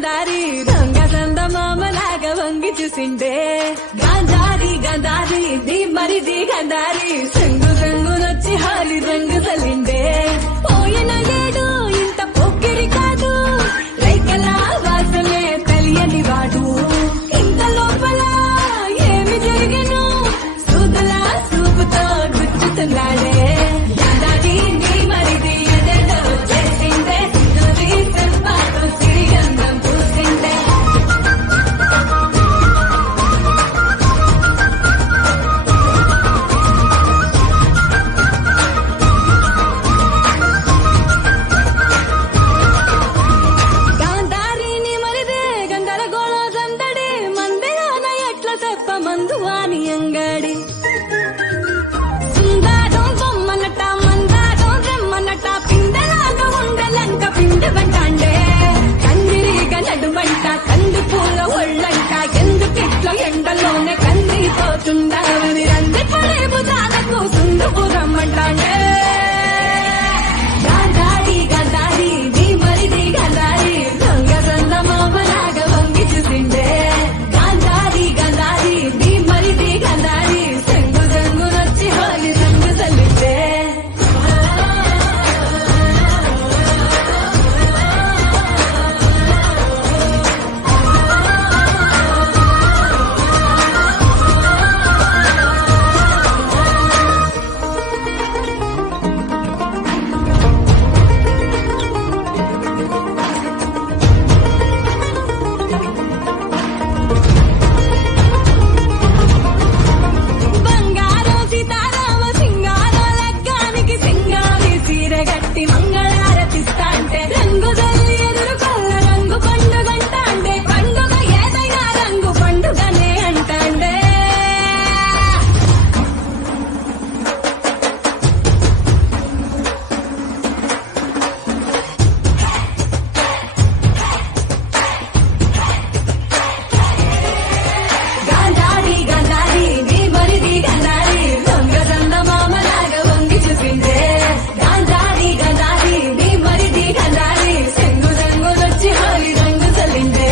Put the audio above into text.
గంధారి దొంగ సంద మామలాగా వంగి చూసిండే గాంధారి గంధారి ది మరిది గంధారి సంగు సంగునొచ్చి హాలి రంగు చల్లిండే పోయిన ఏడు ఇంత పొక్కిరి కాదు రైకల వాసమే తెలియని వాడు ఇంత లోపల ఏమి జరిగను సూదుల సూపుతో గుచ్చుతున్నాడే గంధారి ది మరిది ఎదెదో చేసిందే తుది సినిమాతో సిరిగంధం పూసిందే గాంధారిని మరిదే గందరగోళ సందడి మందిరాన ఎట్ల చెప్ప మందువాని అంగడి సుందరం బొమ్మనట మందారం రెమ్మనట పిండలాగా ఉండలంక పిండి వెంటాండే కందిరిగ నడుమంట కంది పూల ఒళ్ళంట ఎందుకిట్లో ఎండలోనే కందిపోతుండవని రంది పడేపు దాదకు సుందుకు రమ్మంటాండే గాంధారి గంధారి ది మరిది గంధారి దొంగ సంద మామలాగా వంగి చూసిండే గాంధారి గంధారి ది మరిది గంధారి సంగు సంగునొచ్చి హాలి రంగు చల్లిండే బంగారం సీతారామ సింగారం లగ్గానికి సింగారి సీరగట్టి మంగళారతిస్తాంటే రంగు జల్లి ఎదురు కళ్ళ రంగు పండుగంటాండే పండుగ ఏదైనా రంగు పండుగనే అంటాండే గాంధారి గంధారి ది మరిది గంధారి దొంగ సంద మామలాగా వంగి చూసిందే గాంధారి గంధారి ది మరిది గంధారి సంగు సంగునొచ్చి హాలి రంగు చల్లిందే